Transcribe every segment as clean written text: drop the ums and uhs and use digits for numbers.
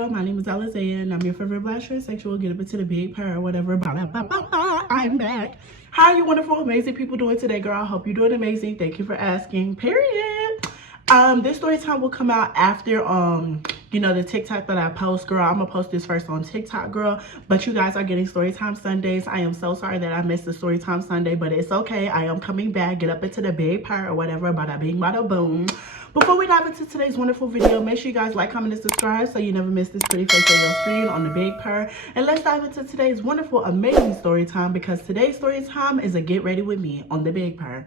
video. My name is Alizea and I'm your favorite black transsexual. Get up into the big purr or whatever. I'm back. How are you wonderful, amazing people doing today, girl? I hope you're doing amazing. Thank you for asking. Period. This story time will come out after the TikTok that I post, girl. I'm gonna post this first on TikTok, girl. But you guys are getting Storytime Sundays. I am so sorry that I missed the Storytime Sunday, but it's okay. I am coming back. Get up into the big purr or whatever. Bada bing, bada boom. Before we dive into today's wonderful video, make sure you guys like, comment, and subscribe so you never miss this pretty face on your screen on the big purr. And let's dive into today's wonderful, amazing story time, because today's story time is a get ready with me on the big purr.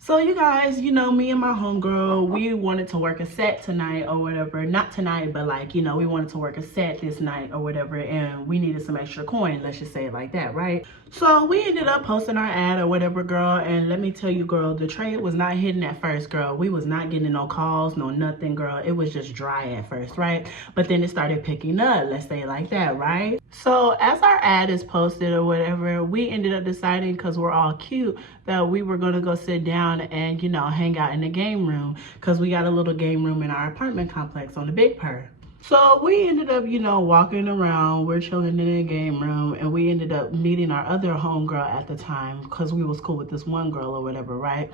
So you guys, me and my homegirl, we wanted to work a set tonight or whatever. Not tonight, but like, we wanted to work a set this night or whatever, and we needed some extra coin, let's just say it like that, right? So we ended up posting our ad or whatever, girl, and let me tell you, girl, the trade was not hitting at first, girl. We was not getting no calls, no nothing, girl. It was just dry at first, right? But then it started picking up, let's say it like that, right? So as our ad is posted or whatever, we ended up deciding, because we're all cute, that we were going to go sit down and, hang out in the game room, because we got a little game room in our apartment complex on the big purr. So we ended up, walking around, we're chilling in the game room, and we ended up meeting our other homegirl at the time, because we was cool with this one girl or whatever, right?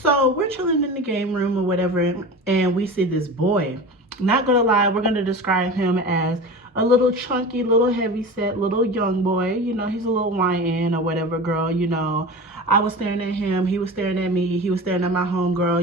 So we're chilling in the game room or whatever, and we see this boy. Not gonna lie, we're gonna describe him as a little chunky, little heavy set, little young boy. He's a little YN or whatever, girl. I was staring at him, he was staring at me, he was staring at my homegirl,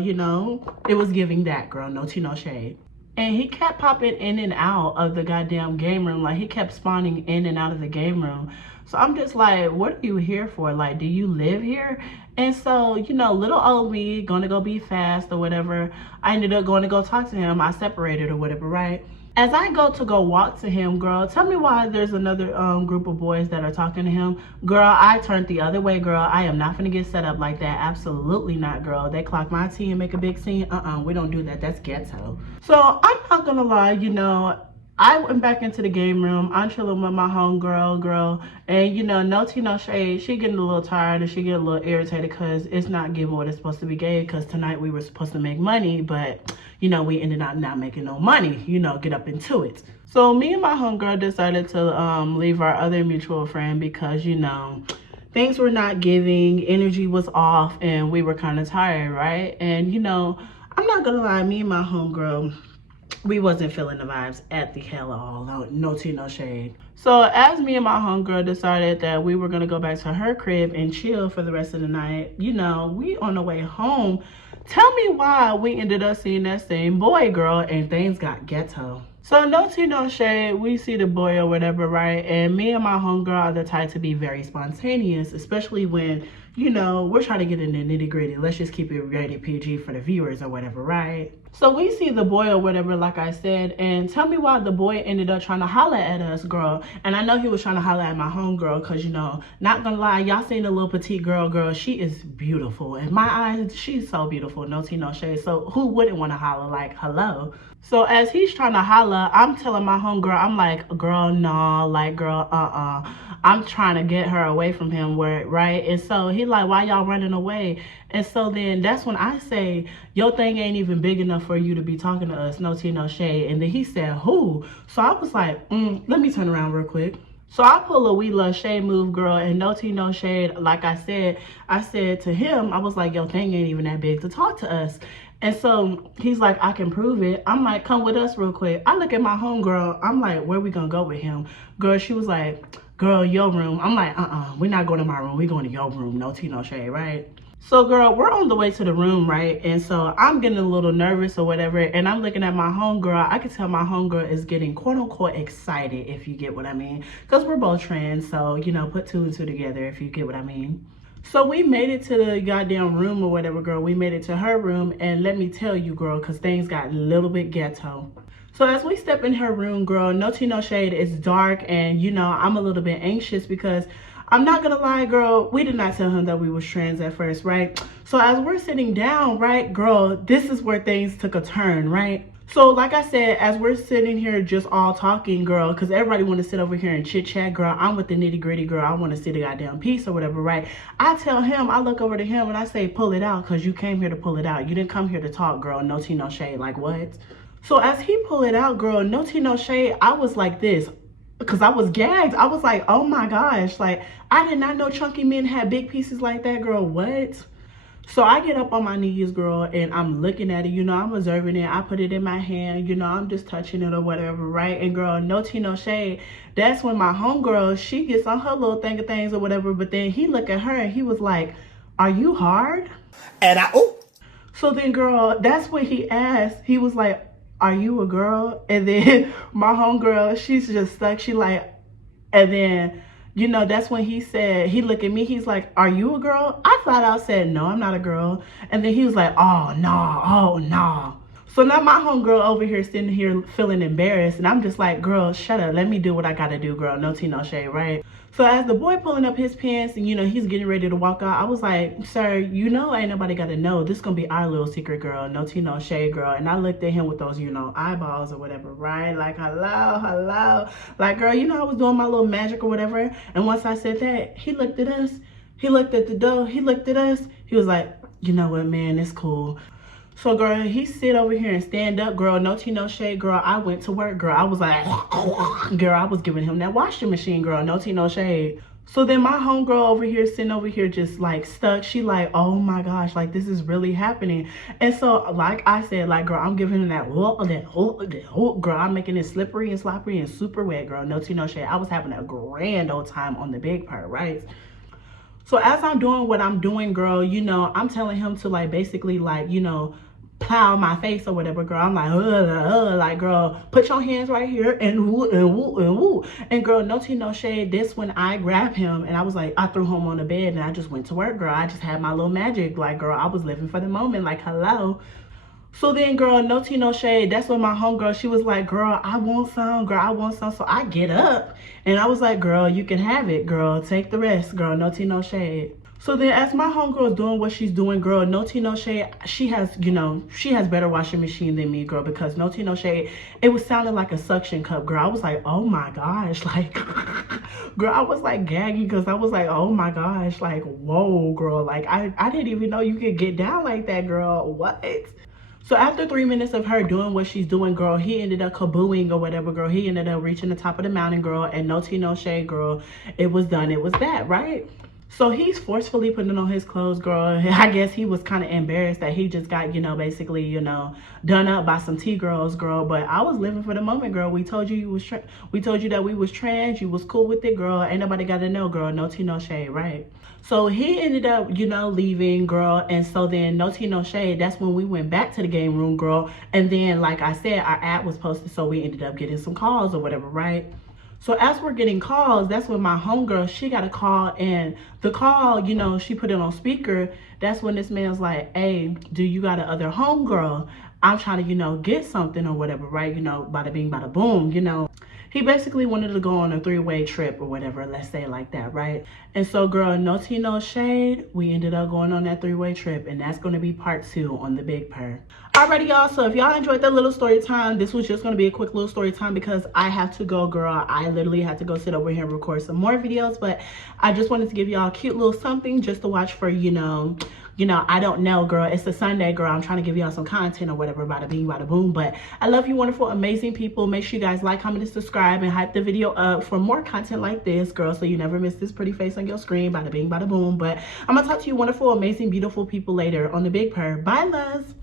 it was giving that, girl, no tea, no shade. And he kept popping in and out of the goddamn game room. Like, he kept spawning in and out of the game room. So I'm just like, what are you here for? Like, do you live here? And so, little old me, gonna go be fast or whatever. I ended up going to go talk to him. I separated or whatever, right? As I go walk to him, girl, tell me why there's another group of boys that are talking to him. Girl, I turned the other way, girl. I am not gonna get set up like that. Absolutely not, girl. They clock my tea and make a big scene. We don't do that. That's ghetto. So I'm not gonna lie, I went back into the game room. I'm chilling with my homegirl, girl. And, no tea, no shade. She getting a little tired and she getting a little irritated because it's not giving what it's supposed to be gave, because tonight we were supposed to make money, but, we ended up not making no money, get up into it. So me and my homegirl decided to leave our other mutual friend because, things were not giving, energy was off, and we were kind of tired, right? And, I'm not gonna lie, me and my homegirl, we wasn't feeling the vibes at the hell all. No tea, no shade. So as me and my homegirl decided that we were gonna go back to her crib and chill for the rest of the night, we on the way home, tell me why we ended up seeing that same boy, girl, and things got ghetto. So no tea, no shade, we see the boy or whatever, right? And me and my homegirl are the type to be very spontaneous, especially when, we're trying to get in the nitty gritty. Let's just keep it rated PG for the viewers or whatever, right? So we see the boy or whatever, like I said, and tell me why the boy ended up trying to holler at us, girl. And I know he was trying to holler at my homegirl because, not gonna lie, y'all seen the little petite girl, she is beautiful. In my eyes, she's so beautiful, no tea, no shade. So who wouldn't want to holler, like, hello? So as he's trying to holler, I'm telling my homegirl, I'm like, girl, nah, like, girl, I'm trying to get her away from him, right? And so he like, why y'all running away? And so then that's when I say, your thing ain't even big enough for you to be talking to us, no tea, no shade. And then he said, who? So I was like, let me turn around real quick. So I pull a we love shade move, girl, and no tea, no shade. Like I said to him, I was like, your thing ain't even that big to talk to us. And so he's like, I can prove it. I'm like, come with us real quick. I look at my homegirl. I'm like, where we gonna go with him? Girl, she was like, girl, your room. I'm like, we're not going to my room. We're going to your room. No tea, no shade, right? So, girl, we're on the way to the room, right? And so I'm getting a little nervous or whatever. And I'm looking at my homegirl. I can tell my homegirl is getting, quote unquote, excited, if you get what I mean. Because we're both trans. So, put two and two together, if you get what I mean. So we made it to the goddamn room or whatever, girl. We made it to her room, and let me tell you, girl, because things got a little bit ghetto. So as we step in her room, girl, no tea, no shade, it's dark, and, I'm a little bit anxious because I'm not gonna lie, girl, we did not tell him that we was trans at first, right? So as we're sitting down, right, girl, this is where things took a turn, right? So like I said, as we're sitting here just all talking, girl, because everybody want to sit over here and chit chat, girl, I'm with the nitty gritty, girl. I want to see the goddamn piece or whatever, right? I tell him, I look over to him and I say, pull it out, because you came here to pull it out. You didn't come here to talk, girl. No tea, no shade. Like, what? So as he pulled it out, girl, no tea, no shade, I was like this. Because I was gagged. I was like, oh my gosh. Like, I did not know chunky men had big pieces like that, girl. What? So I get up on my knees, girl, and I'm looking at it. You know, I'm observing it. I put it in my hand. You know, I'm just touching it or whatever, right? And girl, no tea, no shade. That's when my homegirl, she gets on her little thing of things or whatever. But then he looked at her and he was like, are you hard? And So then, girl, that's what he asked. He was like, are you a girl? And then my homegirl, she's just stuck. She like, and then, you know, that's when he said, he looked at me, he's like, are you a girl? I flat out said, no, I'm not a girl. And then he was like, oh, no, oh, no. So now my homegirl over here sitting here feeling embarrassed. And I'm just like, girl, shut up. Let me do what I got to do, girl. No tea, no shade, right? So as the boy pulling up his pants and, you know, he's getting ready to walk out, I was like, sir, you know, ain't nobody got to know. This going to be our little secret, girl. No tea, no shade, girl. And I looked at him with those, you know, eyeballs or whatever, right? Like, hello, hello. Like, girl, you know, I was doing my little magic or whatever. And once I said that, he looked at us. He looked at the door. He looked at us. He was like, you know what, man, it's cool. So, girl, he sit over here and stand up, girl. No tea, no shade, girl. I went to work, girl. I was like, girl, I was giving him that washing machine, girl. No tea, no shade. So then my homegirl over here, sitting over here just like stuck. She like, oh my gosh, like this is really happening. And so, like I said, like, girl, I'm giving him that girl. I'm making it slippery and sloppy and super wet, girl. No tea, no shade. I was having a grand old time on the big part, right? So as I'm doing what I'm doing, girl, you know, I'm telling him to like basically like, you know, plow my face or whatever, girl. I'm like, like, girl, put your hands right here and woo, and woo, and woo. And girl, no tea, no shade. This when I grabbed him and I was like, I threw him on the bed and I just went to work, girl. I just had my little magic. Like, girl, I was living for the moment. Like, hello. So then, girl, no tea, no shade. That's when my homegirl, she was like, girl, I want some, girl, I want some. So I get up and I was like, girl, you can have it, girl. Take the rest, girl. No tea, no shade. So then as my homegirl is doing what she's doing, girl, no tea, no shade, she has, you know, she has better washing machine than me, girl, because no tea, no shade, it was sounding like a suction cup, girl. I was like, oh my gosh, like, girl, I was like gagging because I was like, oh my gosh, like, whoa, girl, like, I didn't even know you could get down like that, girl. What? So after 3 minutes of her doing what she's doing, girl, he ended up kabooing or whatever, girl. He ended up reaching the top of the mountain, girl, and no tea, no shade, girl. It was done. It was that, right? So he's forcefully putting on his clothes, girl. I guess he was kind of embarrassed that he just got, you know, basically, you know, done up by some T-girls, girl. But I was living for the moment, girl. We told you we told you that we was trans. You was cool with it, girl. Ain't nobody got to know, girl. No tea, no shade, right? So he ended up, you know, leaving, girl. And so then no tea, no shade. That's when we went back to the game room, girl. And then, like I said, our ad was posted. So we ended up getting some calls or whatever, right? So as we're getting calls, that's when my homegirl, she got a call, and the call, you know, she put it on speaker. That's when this man's like, hey, do you got a other homegirl? I'm trying to, you know, get something or whatever, right? You know, bada bing, bada boom, you know. He basically wanted to go on a 3-way trip or whatever, let's say it like that, right? And so, girl, no tea, no shade, we ended up going on that 3-way trip, and that's going to be part 2 on the Big Purr. Alrighty, y'all, so if y'all enjoyed that little story time, this was just going to be a quick little story time because I have to go, girl. I literally had to go sit over here and record some more videos, but I just wanted to give y'all a cute little something just to watch for, you know, I don't know, girl. It's a Sunday, girl. I'm trying to give y'all some content or whatever, bada bing, bada boom. But I love you, wonderful, amazing people. Make sure you guys like, comment, and subscribe, and hype the video up for more content like this, girl, so you never miss this pretty face on your screen, bada bing, bada boom. But I'm going to talk to you, wonderful, amazing, beautiful people later on the Big Purr. Bye, loves.